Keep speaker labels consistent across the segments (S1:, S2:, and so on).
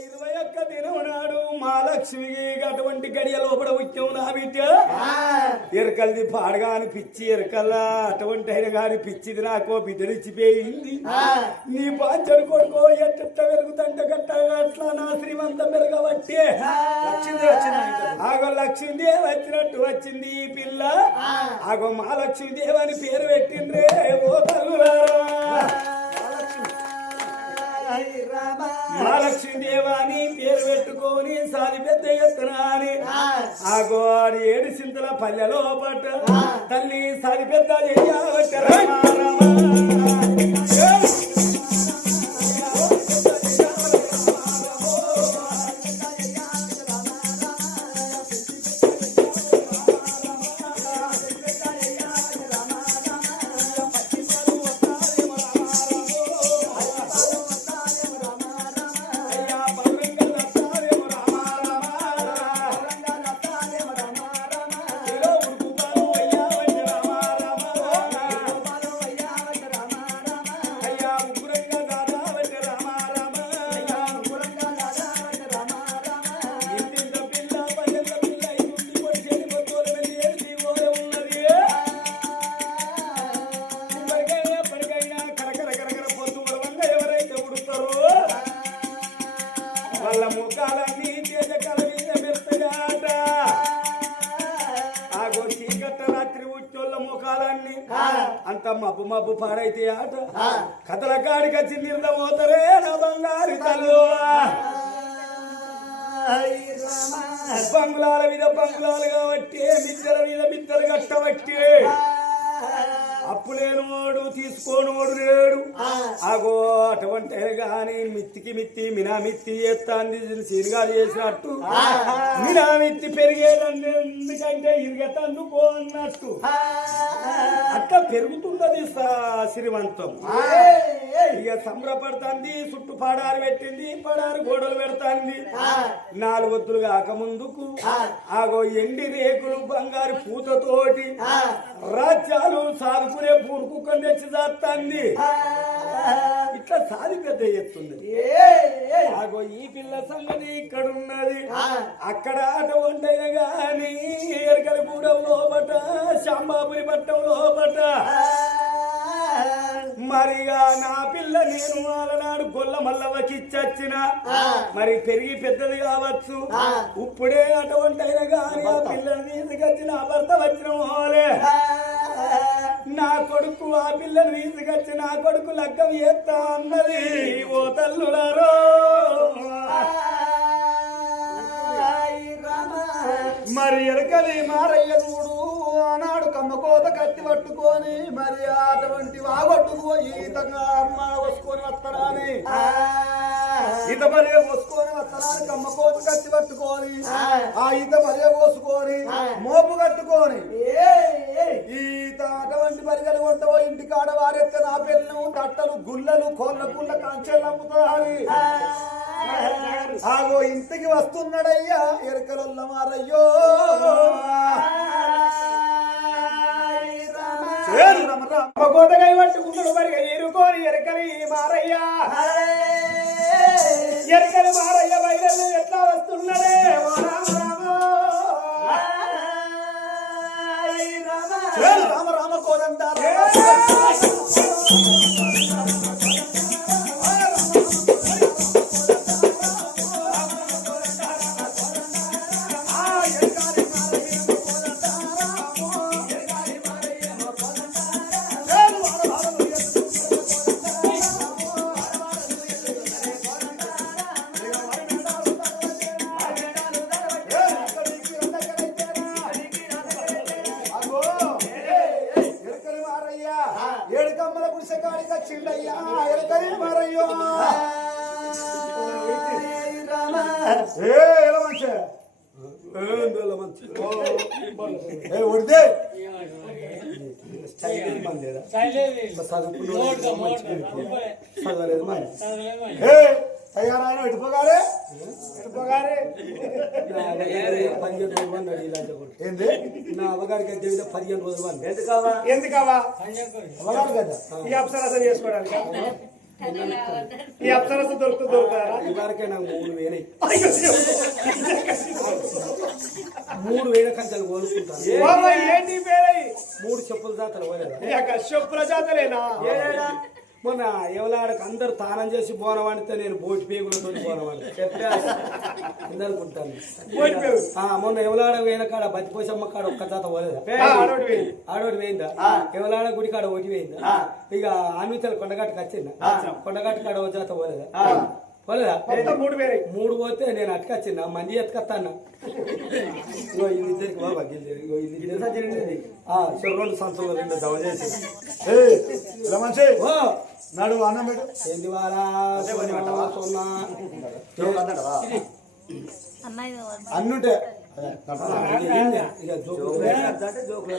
S1: ఇరవై ఒక్క దినం నాడు మా లక్ష్మికి అటువంటి గడియ లోపల వచ్చాం నా బిడ్డ ఎరకల్ది పాడగా అని పిచ్చి ఎరకల్లా అటువంటి అయిన గాని పిచ్చిది నాకు బిడ్డనిచ్చిపోయింది నీ బాధ్యత కొడుకో ఎట్ట పెరుగుతంట గట్ట అట్లా నా శ్రీమంతం
S2: ఇంట్లో?
S1: ఆగో లక్ష్మీదేవి వచ్చినట్టు వచ్చింది ఈ పిల్ల. ఆగో మా లక్ష్మీదేవి అని పేరు పెట్టిండ్రే ఓ తల్లులారా మా లక్ష్మీదేవి అని పేరు పెట్టుకొని సాది పెద్ద ఎత్తున అని. ఆగో ఆడి ఏడు సింతల పల్లెలో పట్ట తల్లి సాది పెద్ద మబ్బు మబ్బు పాడైతే ఆట. కథల కాడికి వచ్చి నిర్దమవుతారే నా బంగారు తల్లు. బంగుళాల మీద బంగుళాలు కాబట్టి మిద్దెల మీద మిద్దెలు కట్టబట్టి అప్పులేనోడు తీసుకోనోడు లేడు. అగో అటువంటి గాని మిత్తికి మిత్తి మినా మిత్తి ఎత్తాంది సీరుగా చేసినట్టు. మినా మిత్తి పెరిగేదండి ఎందుకంటే ఇరిగతందుకో అన్నట్టు అట్లా పెరుగుతున్నది స- శ్రీమంతం. ఇక సంబరపడుతుంది చుట్టూ పడారు పెట్టింది పడారు గోడలు పెడుతుంది. నాలుగు వద్దులు కాక ముందుకు ఆగో ఎండి రేకులు బంగారు పూతతోటి. రాజ్యాలు సాదుకునే పూరుకుకొని తెచ్చి చేస్తుంది ఇట్లా సాది పెద్ద ఎత్తుంది. ఆగో ఈ పిల్ల సంగతి ఇక్కడ ఉన్నది అక్కడ ఆట వండైన గాని ఎరకల గూడెం లోపట శాంబాపురి పట్టం లోపట. మరిగా నా పిల్ల నేను అలనాడు గొల్ల మల్లవకిచ్చచ్చిన మరి పెరిగి పెద్దది కావచ్చు. ఇప్పుడే అటువంటి అయినా గాని ఆ పిల్లని తీసుకొచ్చి నా భర్త వచ్చిన మోలే నా కొడుకు ఆ పిల్లని తీసుకొచ్చి నా కొడుకు లగ్గం చేస్తా అన్నది. ఓ తల్లులారో.
S2: మరి ఎరకలి మారయ్య చూడు ఆనాడు కమ్మకోత కత్తి పట్టుకొని మరి అటువంటి వాగొట్టుకు ఈతంగా అమ్మ వసుకొని వస్తారని. ఈత మరే పోసుకొని వస్తారని కమ్మకోత కత్తి పట్టుకొని ఆ. ఈత మరే పోసుకొని మోపు కట్టుకొని. ఈత అటువంటి పరిగలు ఉంటావో ఇంటి కాడ వారెత్తే నా పెళ్ళను తట్టలు గుల్లలు కోళ్ళ గుళ్ళ కంచెలు అమ్ముతారని. ఆగో ఇంటికి వస్తున్నాడయ్యా ఎరకలొల్ల మారయ్యో. రమ.
S1: కోతగై పట్టుకున్నాడు మరి ఎరుకోని ఎరకలి మారయ్యా. ఎరకలి మారయ్య వైరల్ ఎట్లా వస్తున్నాడే?
S2: కాడికి వచ్చిండయ్యా ఎరకలి మారయ్యో. ఏ తయారాయన ఎటుపోగారే ఏంది?
S1: నా అవగారికి అయితే పదిహేను రోజులు వాళ్ళు
S2: ఎందుకవా ఎందుకవా అవగారు కదా?
S1: ఈ అప్సరస చేసుకోవడానికి.
S2: ఈ అప్సరస దొరుకుతూ దొరుకుతారా?
S1: ఇవరకే నాకు మూడు వేలై మూడు వేల కంచెలు కోలుకుంటాను మూడు చెప్పుల జాతలు పోలేదు? మొన్న ఎవలాడకు అందరు తానం చేసి బోనం వండితే నేను బోటి పేగులతో బోనం వండి అందరుకుంటాను
S2: పేగులు?
S1: ఆ, మొన్న ఎవలాడ వేల కాడ బతిపోసమ్మ కాడ ఒక్క జాత పోలేదా. ఆడోటి వేయిందా ఎవలాడ గుడి కాడ ఒకటి వేయిందా ఇక ఆన్వితలు కొండగట్టుకు వచ్చిందా? కొండగట్టు కాడ ఒక జాత పోలేదా? పోలేదా
S2: మూడు
S1: పోతే నేను అటుకొచ్చిందా మంది ఇది ఇద్దరికి బాబా రెండు సంవత్సరాలు రెండు జమ చేసి.
S2: నడు అన్నం పెట్టు.
S1: ఏంది వారా.
S2: అన్నుంటే.
S1: జోకులు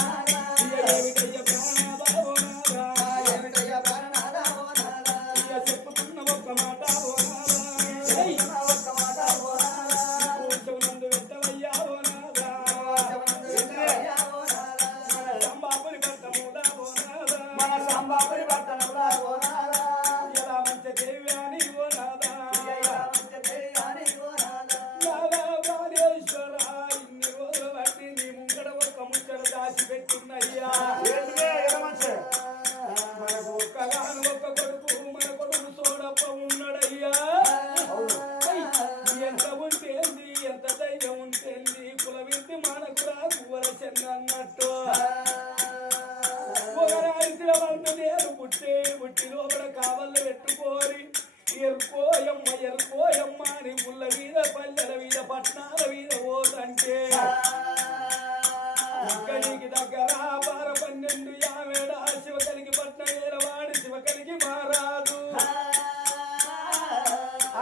S1: అని ముళ్ళ మీద పల్లెల మీద పట్నాల మీద పోతంటే. ఒక్కడికి దగ్గర పార పన్నెండు యావేడ శివకలికి పట్న శివ శివకలికి మారాదు.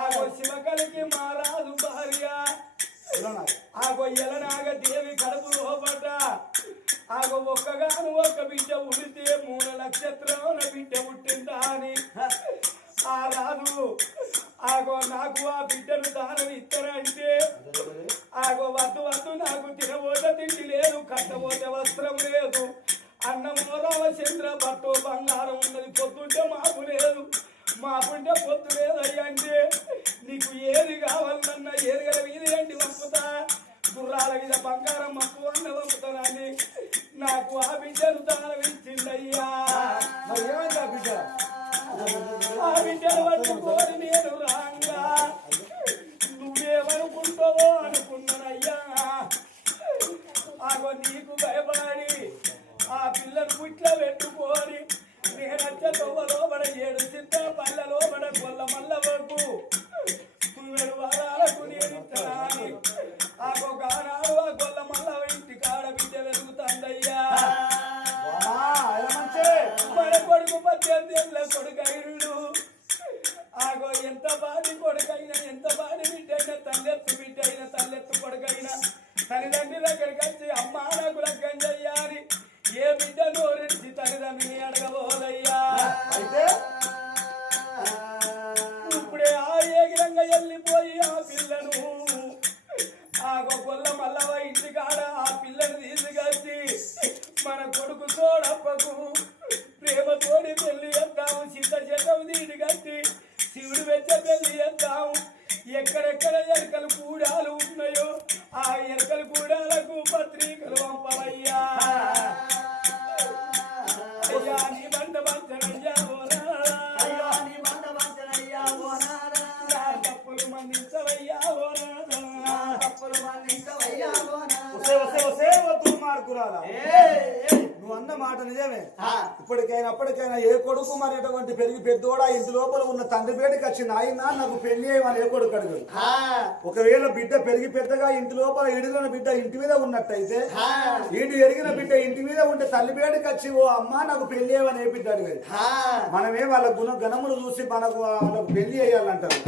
S1: ఆగో శివకలికి మారాదు భార్య. ఆగో ఎలనాగ దేవి కడుపు లోపట. ఆగో ఒక్కగాను ఒక్క బిడ్డ ఉడితే మూడు నక్షత్రం బిడ్డ పుట్టిందా అని ఆ రాదు ఆగో నాకు ఆ బిడ్డను దానం ఇస్తానంటే ఆగో వద్దు వద్దు నాకు తినబోత తిండి లేదు కట్టబోతే వస్త్రం లేదు. అన్నమో రామచంద్ర పట్టు బంగారం ఉన్నది పొద్దుంటే మాపు లేదు. మాపుంటే పొద్దు లేదయ్యా అంటే నీకు ఏది కావాలన్నా ఏదిగల వీధి అండి పంపుతా గుర్రాల మీద బంగారం మప్పు అన్న పంపుతానని నాకు ఆ బిడ్డను దానం ఇచ్చిందయ్యా
S2: బిడ్డ?
S1: ఆ బిడ్డను పట్టుకొని నేను నువ్వేమనుకుంటావో అనుకున్నానయ్యా. ఆగో నీకు భయపడి ఆ పిల్లను గుట్లో పెట్టుకొని నేనచ్చ తొవ్వ లోపల ఏడు సిద్ధ పళ్ళ లోపల కొల్ల మల్ల వరకు తల్లిదండ్రి దగ్గరికి వచ్చి అమ్మా నాకు లగ్గం చెయ్యాలి ఏ బిడ్డ నోరించి
S2: 예. అన్న మాట నిజమే. ఇప్పటికైనా అప్పటికైనా ఏ కొడుకు మరి అటువంటి పెరిగి పెద్దోడా ఇంటి లోపల ఉన్న తండ్రి పేటకి వచ్చింది ఆయన నాకు పెళ్ళి చేయమని ఏ కొడుకు అడుగు? ఒకవేళ బిడ్డ పెరిగి పెద్దగా ఇంటి లోపల ఎడిగిన బిడ్డ ఇంటి మీద ఉన్నట్టయితే ఈడు ఎరిగిన బిడ్డ ఇంటి మీద ఉంటే తల్లి పేటకి వచ్చి ఓ అమ్మ నాకు పెళ్ళి చేయమని ఏ బిడ్డ అడిగేది మనమే వాళ్ళ గుణ గణములు చూసి మనకు వాళ్ళకు పెళ్ళి చేయాలంటారు.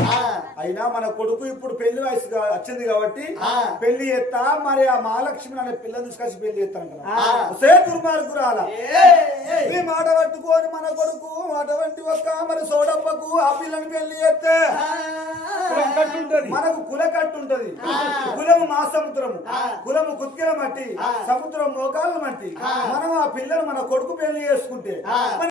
S2: అయినా మన కొడుకు ఇప్పుడు పెళ్ళి వయసు వచ్చింది కాబట్టి పెళ్ళి చేస్తా మరి ఆ మహాలక్ష్మి అనే పిల్లని తీసుకొచ్చి పెళ్ళి చేస్తా అంటారు దుర్మార్గురా ఉండాలా ఈ మాట పట్టుకొని మన కొడుకు అటువంటి ఒక్క మరి సోడప్పకు ఆ పిల్లని పెళ్ళి చేస్తే మనకు కుల కట్టు ఉంటది కులము మా సముద్రము కులము కుత్కిల మట్టి. సముద్రం మోకాళ్ళ మట్టి. మనం ఆ పిల్లని మన కొడుకు పెళ్ళి చేసుకుంటే